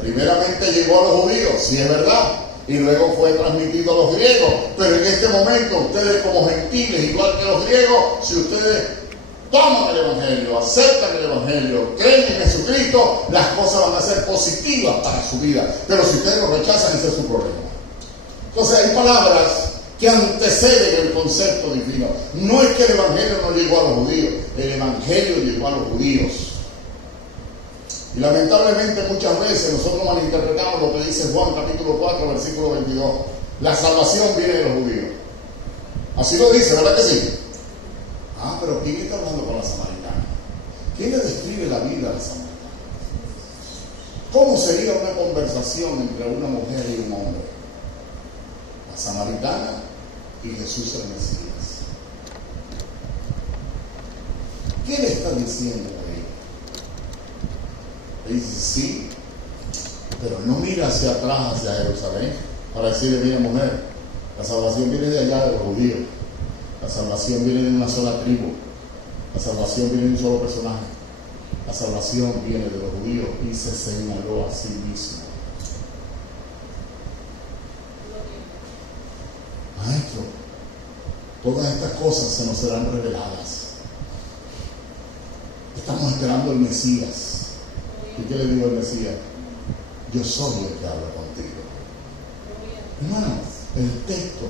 Primeramente llegó a los judíos, sí es verdad, y luego fue transmitido a los griegos. Pero en este momento, ustedes como gentiles, igual que los griegos, si ustedes toman el Evangelio, aceptan el Evangelio, creen en Jesucristo, las cosas van a ser positivas para su vida. Pero si ustedes lo rechazan, ese es su problema. Entonces hay palabras que anteceden el concepto divino. No es que el Evangelio no llegó a los judíos, el Evangelio llegó a los judíos. Y lamentablemente muchas veces nosotros malinterpretamos lo que dice Juan capítulo 4, versículo 22. La salvación viene de los judíos. Así lo dice, ¿verdad que sí? Ah, pero ¿quién está hablando con la samaritana? ¿Quién le describe la vida a la samaritana? ¿Cómo sería una conversación entre una mujer y un hombre? La samaritana y Jesús el Mesías. ¿Qué le está diciendo a ella? Le dice, sí, pero no mira hacia atrás, hacia Jerusalén, para decirle, mira mujer, la salvación viene de allá, de los judíos. La salvación viene de una sola tribu. La salvación viene de un solo personaje. La salvación viene de los judíos, y se señaló a sí mismo. Maestro, todas estas cosas se nos serán reveladas. Estamos esperando el Mesías. ¿Y qué le digo al Mesías? Yo soy el que habla contigo. Hermano, el texto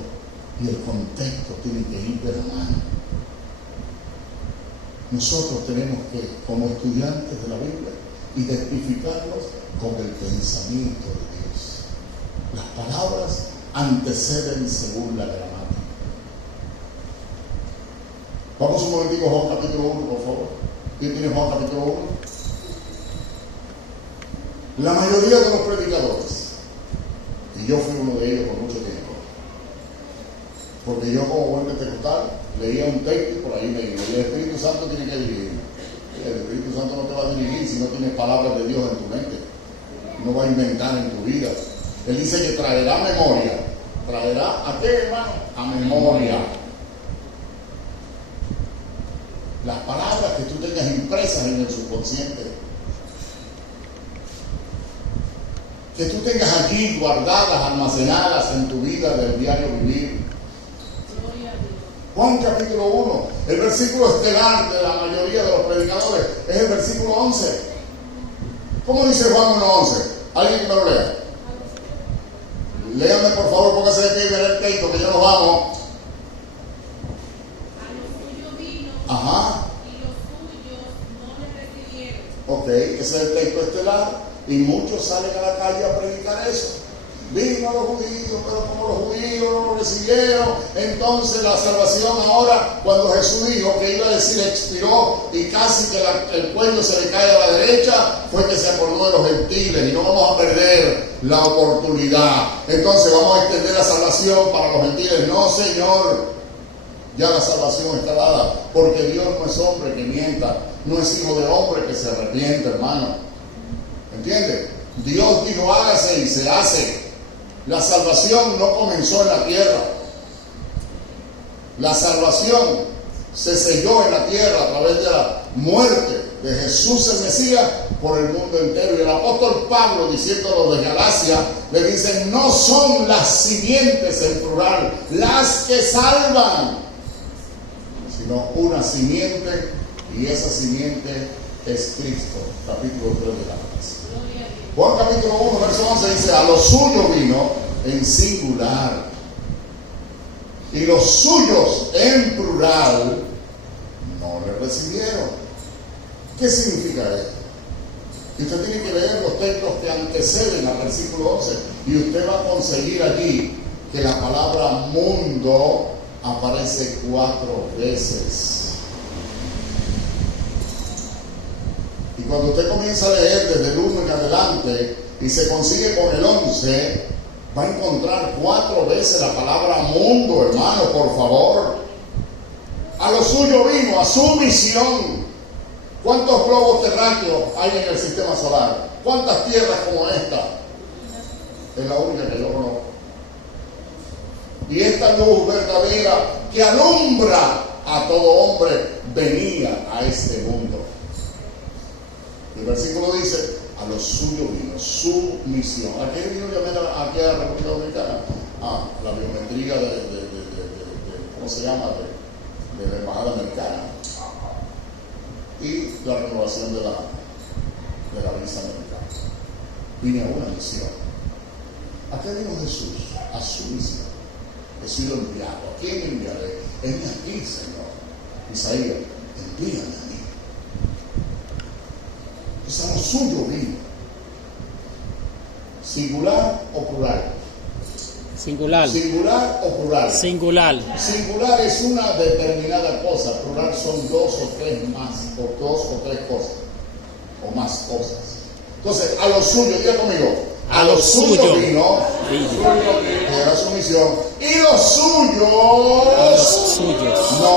y el contexto tienen que ir de la mano. Nosotros tenemos que, como estudiantes de la Biblia, identificarnos con el pensamiento de Dios. Las palabras anteceden según la gramática. Vamos un momentico a Juan capítulo 1, por favor. ¿Quién tiene Juan capítulo 1? La mayoría de los predicadores, y yo fui uno de ellos por mucho tiempo, porque yo como buen pentecostal leía un texto y por ahí me iba, y el Espíritu Santo tiene que dirigirme. El Espíritu Santo no te va a dirigir si no tienes palabras de Dios en tu mente, no va a inventar en tu vida. Él dice que traerá memoria. ¿Traerá a qué, hermano? A memoria. Las palabras que tú tengas impresas en el subconsciente, que tú tengas allí guardadas, almacenadas en tu vida del diario vivir. Juan capítulo 1, el versículo estelar de la mayoría de los predicadores es el versículo 11. ¿Cómo dice Juan 1:11? ¿Alguien que me lo lea? Léame por favor, póngase de pie y ver el texto, que ya nos vamos. A lo suyo vino, Ajá. y los suyos no le recibieron. Ok, ese es el texto estelar. Y muchos salen a la calle a predicar eso. Vino a los judíos, pero como los judíos no lo recibieron, entonces la salvación ahora, cuando Jesús dijo que iba a decir expiró y casi que el cuello se le cae a la derecha, fue que se acordó de los gentiles y no vamos a perder la oportunidad. Entonces vamos a extender la salvación para los gentiles. No, Señor, ya la salvación está dada, porque Dios no es hombre que mienta, no es hijo de hombre que se arrepiente, hermano. ¿Entiende? Dios dijo hágase y se hace. La salvación no comenzó en la tierra. La salvación se selló en la tierra a través de la muerte de Jesús el Mesías por el mundo entero. Y el apóstol Pablo, diciéndolo de Galacia, le dice, no son las simientes en plural las que salvan, sino una simiente, y esa simiente es Cristo. Capítulo 3 de Gálatas. Juan capítulo 1, verso 11 dice, a los suyos vino en singular, y los suyos en plural no le recibieron. ¿Qué significa esto? Y usted tiene que leer los textos que anteceden al versículo 11, y usted va a conseguir allí que la palabra mundo aparece 4 veces. Y cuando usted comienza a leer desde el 1 en adelante y se consigue con el 11, va a encontrar 4 veces la palabra mundo, hermano, por favor. A lo suyo vino, a su misión. ¿Cuántos globos terráqueos hay en el sistema solar? ¿Cuántas tierras como esta? Es la única que yo conozco. Y esta luz verdadera que alumbra a todo hombre venía a este mundo. El versículo dice, a los suyos vino, su misión. ¿A qué vino aquí a la República Dominicana? La biometría ¿cómo se llama? De la embajada americana. Y la renovación de la visa americana. Vine a una misión. ¿A qué vino Jesús? A su misión. He sido enviado. ¿A quién me enviaré? Heme aquí, Señor. Isaías, envíame a mí. Pues a lo suyo vino. ¿Singular o plural? Singular. ¿Singular o plural? Singular. Singular es una determinada cosa, plural son dos o tres más, o dos o tres cosas, o más cosas. Entonces, a lo suyo, diga conmigo, a lo suyo vino, que era su misión, y los suyos no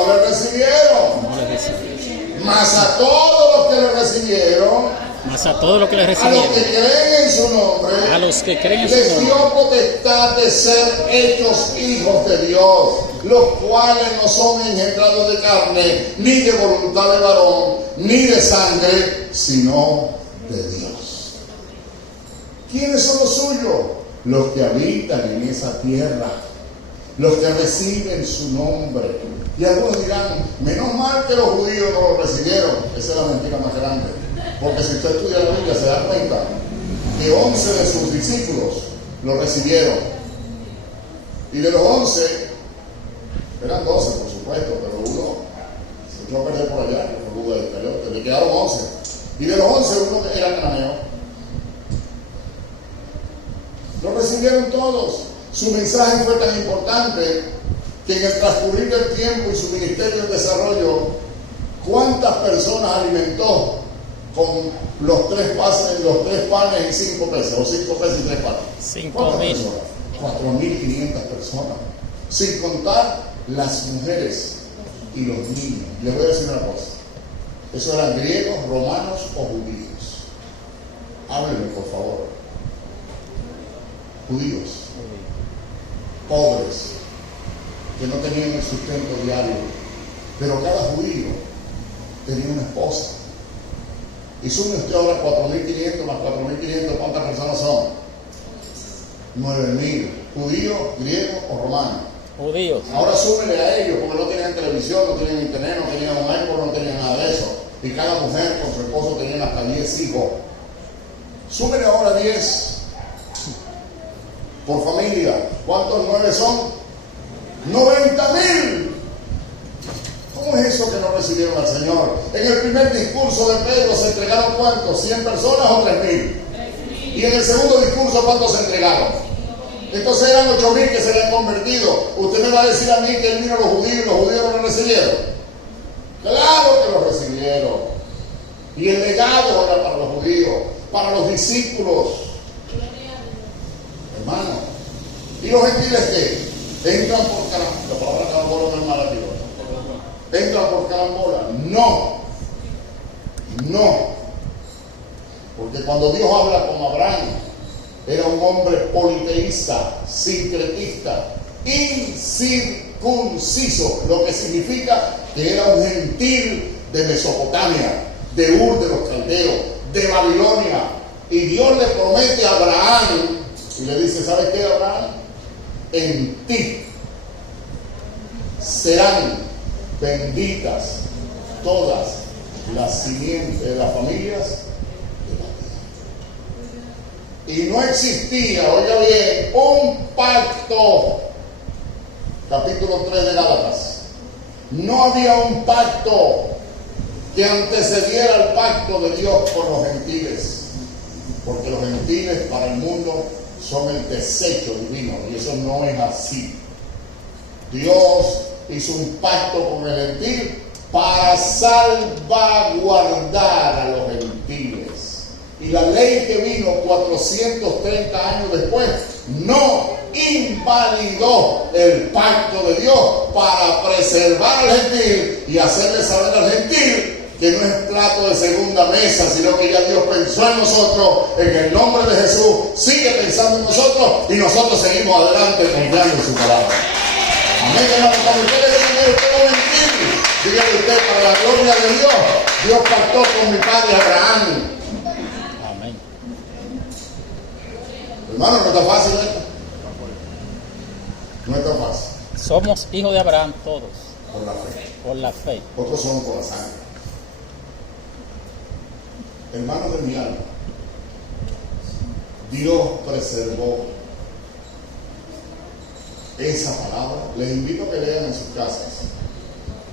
le recibieron. No le recibieron. Mas a todos los que le recibieron, Mas a todos los que le a los recibieron, que creen en su nombre, a los que creen en su les nombre, dio potestad de ser hechos hijos de Dios, los cuales no son engendrados de carne, ni de voluntad de varón, ni de sangre, sino de Dios. ¿Quiénes son los suyos? Los que habitan en esa tierra, los que reciben su nombre. Y algunos dirán, menos mal que los judíos no lo recibieron. Esa es la mentira más grande. Porque si usted estudia la Biblia se da cuenta que 11 de sus discípulos lo recibieron. Y de los 11, eran 12 por supuesto, pero uno se echó a perder por allá, que fue Judas Iscariote, le quedaron 11. Y de los 11 uno era cananeo. Lo recibieron todos. Su mensaje fue tan importante que en el transcurrir del tiempo y su ministerio de desarrollo, ¿cuántas personas alimentó con los tres panes y 5 peces, o 5 peces y 3 panes? 5.000. 4.500 personas, sin contar las mujeres y los niños. Les voy a decir una cosa, ¿esos eran griegos, romanos o judíos? Háblenme por favor. Judíos, pobres, que no tenían el sustento diario, pero cada judío tenía una esposa. Y sume usted ahora 4.500 más 4.500, ¿cuántas personas son? 9.000. ¿Judíos, griegos o romanos? Judíos. Ahora súmele a ellos, porque no tenían televisión, no tenían internet, no tenían un iPhone, no tenían nada de eso. Y cada mujer con su esposo tenían hasta 10 hijos. Súmele ahora 10 por familia. ¿Cuántos 9 son? 90.000. ¿Cómo es eso que no recibieron al Señor? En el primer discurso de Pedro se entregaron ¿cuántos? ¿100 personas o 3.000? Y en el segundo discurso ¿cuántos se entregaron? Entonces eran 8.000 que se habían convertido. Usted me va a decir a mí que él vino a los judíos y los judíos no lo recibieron. Claro que lo recibieron. Y el legado era para los judíos, para los discípulos. Hermano. ¿Y los gentiles qué? Entran por carambola. La palabra carambola no es mala, tío. ¿Entran por carambola? No. Porque cuando Dios habla con Abraham, era un hombre politeísta, sincretista, incircunciso, lo que significa que era un gentil de Mesopotamia, de Ur de los Caldeos, de Babilonia. Y Dios le promete a Abraham, y le dice, ¿sabes qué, Abraham? En ti serán benditas todas las simientes de las familias de la tierra. Y no existía, oiga bien, un pacto, capítulo 3 de Gálatas. No había un pacto que antecediera al pacto de Dios con los gentiles, porque los gentiles para el mundo son el desecho divino, y eso no es así. Dios hizo un pacto con el gentil para salvaguardar a los gentiles. Y la ley que vino 430 años después no invalidó el pacto de Dios para preservar al gentil y hacerle saber al gentil que no es plato de segunda mesa, sino que ya Dios pensó en nosotros, en el nombre de Jesús, sigue pensando en nosotros y nosotros seguimos adelante confiando en su palabra. Amén, hermano. Cuando usted le diga, usted no mentir, dígale usted, para la gloria de Dios, Dios pactó con mi padre Abraham. Amén. Hermano, no está fácil esto. No está fácil. Somos hijos de Abraham todos, Por la fe. por la fe. Otros son por la sangre. Hermanos de mi alma, Dios preservó esa palabra. Les invito a que lean en sus casas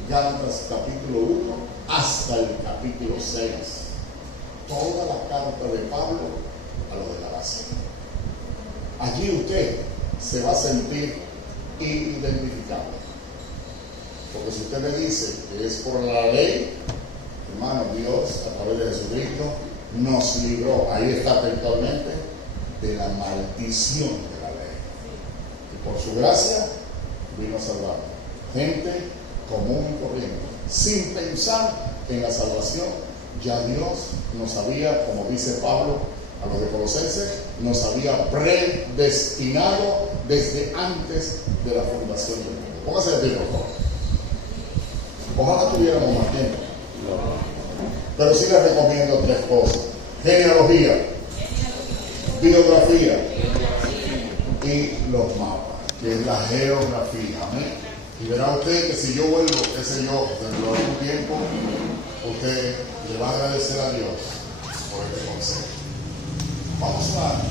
Gálatas capítulo 1 hasta el capítulo 6. toda la carta de Pablo a los de Galacia. Allí usted se va a sentir identificado. Porque si usted me dice que es por la ley, hermano, Dios a través de Jesucristo nos libró, ahí está textualmente, de la maldición de la ley. Y por su gracia vino a salvar gente común y corriente, sin pensar en la salvación. Ya Dios nos había, como dice Pablo a los de Colosenses, nos había predestinado desde antes de la fundación del mundo. Póngase de pie, por favor. Ojalá tuviéramos más tiempo, pero sí les recomiendo 3 cosas: genealogía, biografía y los mapas, que es la geografía. Amén. Y verá usted que si yo vuelvo, qué sé yo, dentro de algún tiempo, usted le va a agradecer a Dios por este consejo. Vamos a